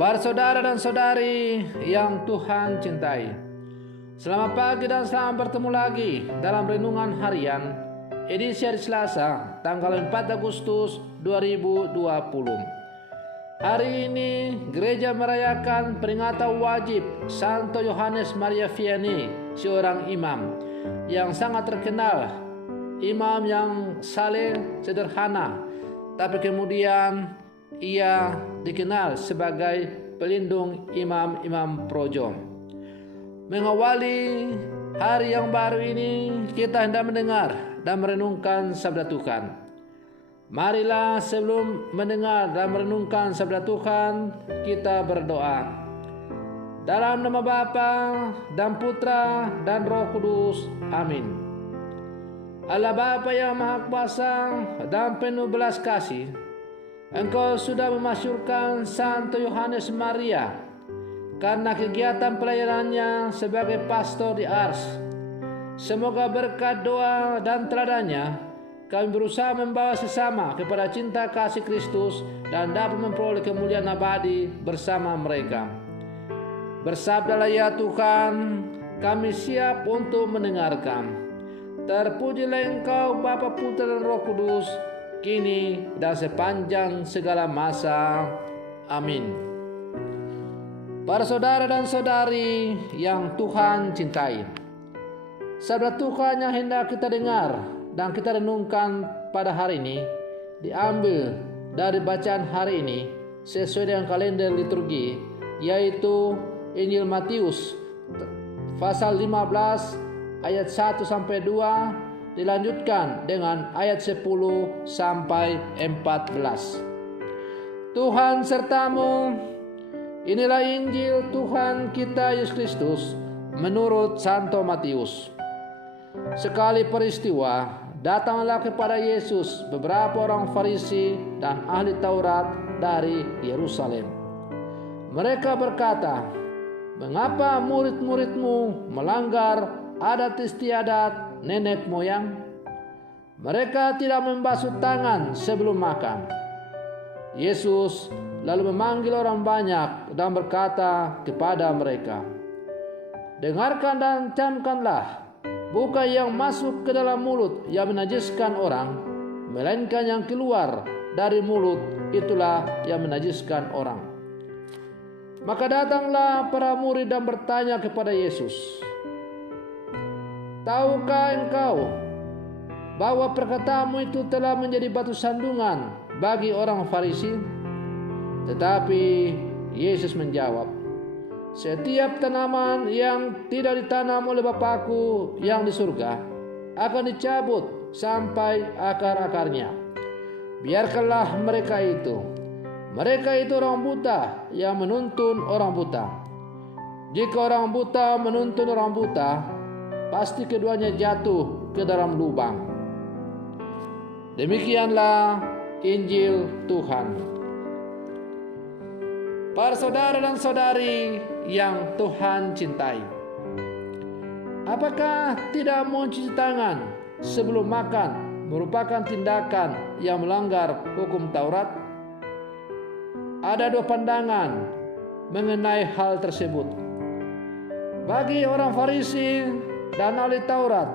Bersaudara dan saudari yang Tuhan cintai, selamat pagi dan selamat bertemu lagi dalam Renungan Harian edisi hari Selasa tanggal 4 Agustus 2020. Hari ini gereja merayakan peringatan wajib Santo Yohanes Maria Vianney, seorang imam yang sangat terkenal, imam yang saleh, sederhana, tapi kemudian ia dikenal sebagai pelindung imam-imam projo. Mengawali hari yang baru ini, kita hendak mendengar dan merenungkan sabda Tuhan. Marilah sebelum mendengar dan merenungkan sabda Tuhan, kita berdoa. Dalam nama Bapa dan Putra dan Roh Kudus. Amin. Allah Bapa yang Maha Kuasa dan penuh belas kasih, Engkau sudah memasyurkan Santo Yohanes Maria karena kegiatan pelayanannya sebagai pastor di Ars. Semoga berkat doa dan teladannya kami berusaha membawa sesama kepada cinta kasih Kristus dan dapat memperoleh kemuliaan abadi bersama mereka. Bersabdalah ya Tuhan, kami siap untuk mendengarkan. Terpujilah Engkau Bapa, Putra dan Roh Kudus, kini dan sepanjang segala masa. Amin. Para saudara dan saudari yang Tuhan cintai, sabda Tuhan yang hendak kita dengar dan kita renungkan pada hari ini diambil dari bacaan hari ini sesuai dengan kalender liturgi, yaitu Injil Matius pasal 15 ayat 1 sampai 2, dilanjutkan dengan ayat 10 sampai 14. Tuhan sertamu. Inilah Injil Tuhan kita Yesus Kristus menurut Santo Matius. Sekali peristiwa, datanglah kepada Yesus beberapa orang Farisi dan ahli Taurat dari Yerusalem. Mereka berkata, "Mengapa murid-muridmu melanggar adat istiadat nenek moyang? Mereka tidak membasuh tangan sebelum makan." Yesus lalu memanggil orang banyak dan berkata kepada mereka, "Dengarkan dan camkanlah, bukan yang masuk ke dalam mulut yang menajiskan orang, melainkan yang keluar dari mulut, itulah yang menajiskan orang." Maka datanglah para murid dan bertanya kepada Yesus, "Tahukah engkau bahwa perkataanmu itu telah menjadi batu sandungan bagi orang Farisi?" Tetapi Yesus menjawab, "Setiap tanaman yang tidak ditanam oleh Bapakku yang di surga akan dicabut sampai akar-akarnya. Biarkanlah mereka itu. Mereka itu orang buta yang menuntun orang buta. Jika orang buta menuntun orang buta, pasti keduanya jatuh ke dalam lubang." Demikianlah Injil Tuhan. Para saudara dan saudari yang Tuhan cintai, apakah tidak mencuci tangan sebelum makan merupakan tindakan yang melanggar hukum Taurat? Ada dua pandangan mengenai hal tersebut. Bagi orang Farisi dan ahli Taurat,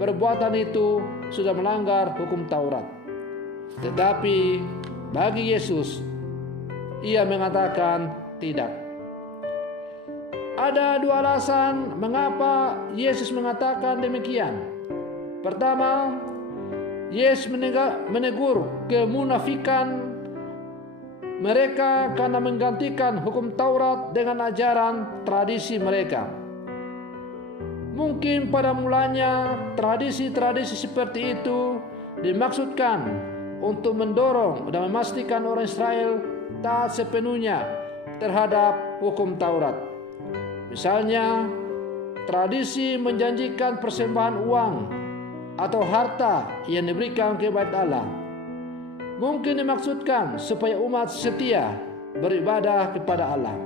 perbuatan itu sudah melanggar hukum Taurat. Tetapi bagi Yesus, ia mengatakan tidak. Ada dua alasan mengapa Yesus mengatakan demikian. Pertama, Yesus menegur kemunafikan mereka karena menggantikan hukum Taurat dengan ajaran tradisi mereka. Mungkin pada mulanya tradisi-tradisi seperti itu dimaksudkan untuk mendorong dan memastikan orang Israel taat sepenuhnya terhadap hukum Taurat. Misalnya, tradisi menjanjikan persembahan uang atau harta yang diberikan ke Bait Allah. Mungkin dimaksudkan supaya umat setia beribadah kepada Allah.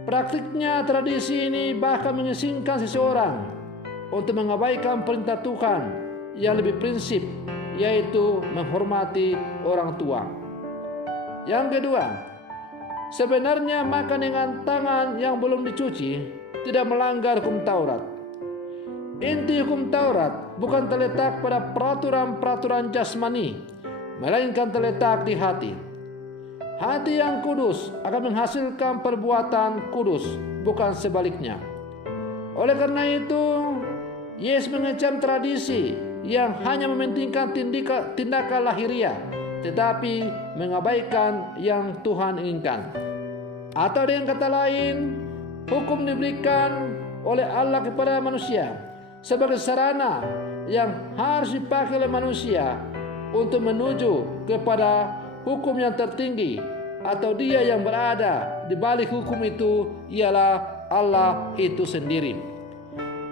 Praktiknya tradisi ini bahkan mengizinkan seseorang untuk mengabaikan perintah Tuhan yang lebih prinsip, yaitu menghormati orang tua. Yang kedua, Sebenarnya makan dengan tangan yang belum dicuci tidak melanggar hukum Taurat. Inti hukum Taurat bukan terletak pada peraturan-peraturan jasmani, melainkan terletak di hati. Hati yang kudus akan menghasilkan perbuatan kudus, bukan sebaliknya. Oleh karena itu, Yesus mengecam tradisi yang hanya mementingkan tindakan lahiriah, tetapi mengabaikan yang Tuhan inginkan. Atau dengan kata lain, hukum diberikan oleh Allah kepada manusia sebagai sarana yang harus dipakai oleh manusia untuk menuju kepada hukum yang tertinggi, atau Dia yang berada di balik hukum itu ialah Allah itu sendiri.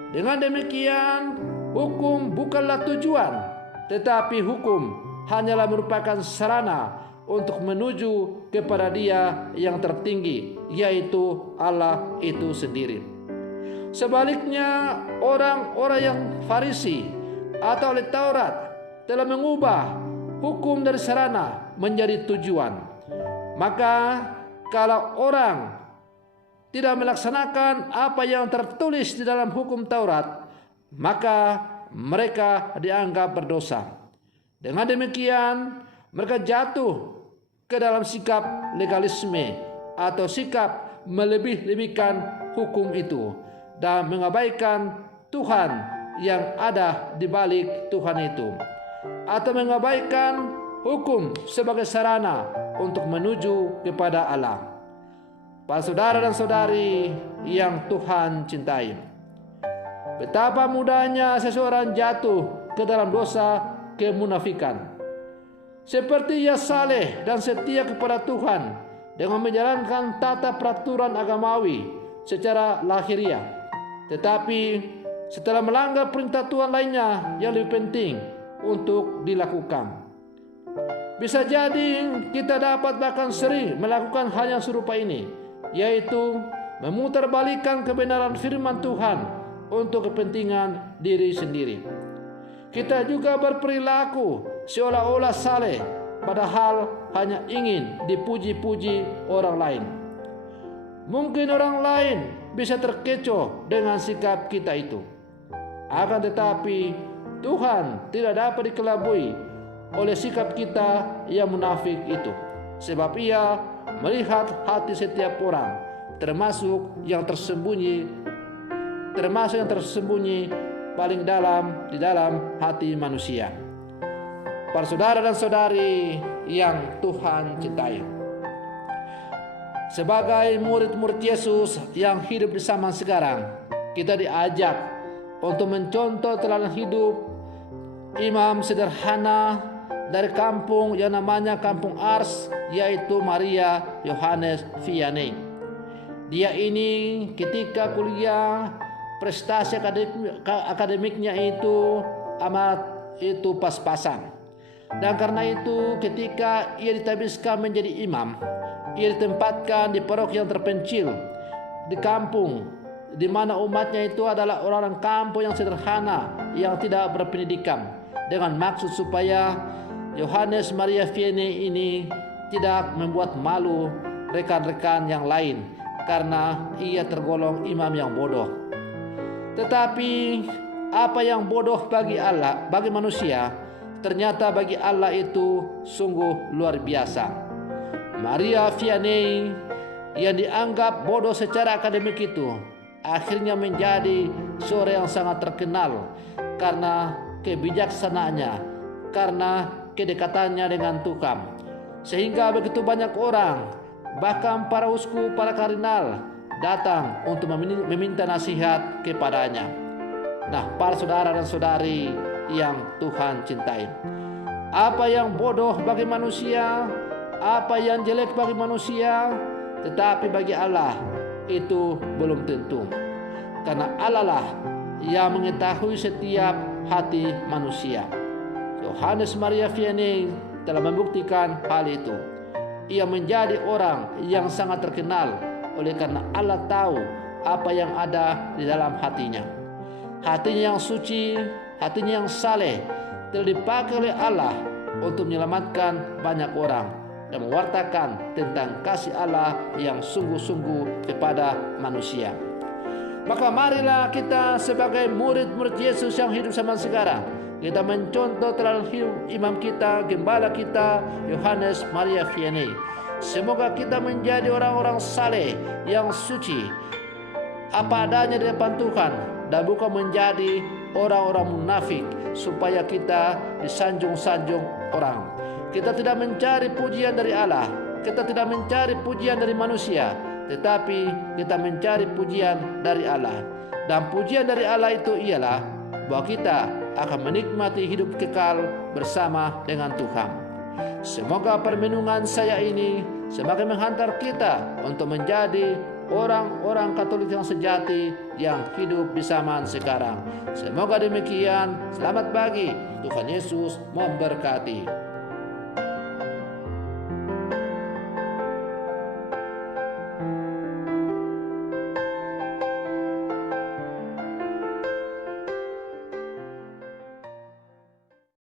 Dengan demikian, hukum bukanlah tujuan, tetapi hukum hanyalah merupakan sarana untuk menuju kepada Dia yang tertinggi, yaitu Allah itu sendiri. Sebaliknya, orang-orang yang Farisi atau ahli Taurat telah mengubah hukum dari sarana menjadi tujuan. Maka kalau orang tidak melaksanakan apa yang tertulis di dalam hukum Taurat, maka mereka dianggap berdosa. Dengan demikian, mereka jatuh ke dalam sikap legalisme atau sikap melebih-lebihkan hukum itu dan mengabaikan Tuhan yang ada di balik Tuhan itu, atau mengabaikan hukum sebagai sarana untuk menuju kepada Allah. Para saudara dan saudari yang Tuhan cintai, betapa mudahnya seseorang jatuh ke dalam dosa kemunafikan. Seperti ia saleh dan setia kepada Tuhan dengan menjalankan tata peraturan agamawi secara lahiriah, tetapi setelah melanggar perintah Tuhan lainnya yang lebih penting untuk dilakukan. Bisa jadi kita dapat bahkan sering melakukan hal yang serupa ini, yaitu memutarbalikkan kebenaran firman Tuhan untuk kepentingan diri sendiri. Kita juga berperilaku seolah-olah saleh, padahal hanya ingin dipuji-puji orang lain. Mungkin orang lain bisa terkecoh dengan sikap kita itu. Akan tetapi Tuhan tidak dapat dikelabui oleh sikap kita yang munafik itu, sebab Ia melihat hati setiap orang, termasuk yang tersembunyi paling dalam di dalam hati manusia. Para saudara dan saudari yang Tuhan cintai, sebagai murid-murid Yesus yang hidup di zaman sekarang, kita diajak untuk mencontoh teladan hidup imam sederhana dari kampung yang namanya Kampung Ars, yaitu Maria Yohanes Vianney. Dia ini ketika kuliah, prestasi akademiknya itu amat pas-pasan. Dan karena itu ketika ia ditabiskan menjadi imam, ia ditempatkan di paroki yang terpencil di kampung, di mana umatnya itu adalah orang-orang kampung yang sederhana, yang tidak berpendidikan, dengan maksud supaya Yohanes Maria Vianney ini tidak membuat malu rekan-rekan yang lain karena ia tergolong imam yang bodoh. Tetapi apa yang bodoh bagi Allah, bagi manusia, ternyata bagi Allah itu sungguh luar biasa. Maria Vianney yang dianggap bodoh secara akademik itu akhirnya menjadi seorang yang sangat terkenal karena kebijaksanaannya, karena kedekatannya dengan Tuhan, sehingga begitu banyak orang, bahkan para uskup, para kardinal datang untuk meminta nasihat kepadanya. Nah, para saudara dan saudari yang Tuhan cintai, apa yang bodoh bagi manusia, apa yang jelek bagi manusia, tetapi bagi Allah itu belum tentu, karena Allah lah yang mengetahui setiap hati manusia. Yohanes Maria Vianney telah membuktikan hal itu. Ia menjadi orang yang sangat terkenal oleh karena Allah tahu apa yang ada di dalam hatinya. Hatinya yang suci, hatinya yang saleh telah dipakai oleh Allah untuk menyelamatkan banyak orang, dan mewartakan tentang kasih Allah yang sungguh-sungguh kepada manusia. Maka marilah kita sebagai murid-murid Yesus yang hidup zaman sekarang, kita mencontoh teladan hidup imam kita, gembala kita, Yohanes Maria Vianney. Semoga kita menjadi orang-orang saleh yang suci, apa adanya di depan Tuhan, dan bukan menjadi orang-orang munafik supaya kita disanjung-sanjung orang. Kita tidak mencari pujian dari Allah, kita tidak mencari pujian dari manusia, tetapi kita mencari pujian dari Allah. Dan pujian dari Allah itu ialah bahwa kita akan menikmati hidup kekal bersama dengan Tuhan. Semoga permenungan saya ini semakin menghantar kita untuk menjadi orang-orang Katolik yang sejati yang hidup di zaman sekarang. Semoga demikian. Selamat pagi. Tuhan Yesus memberkati.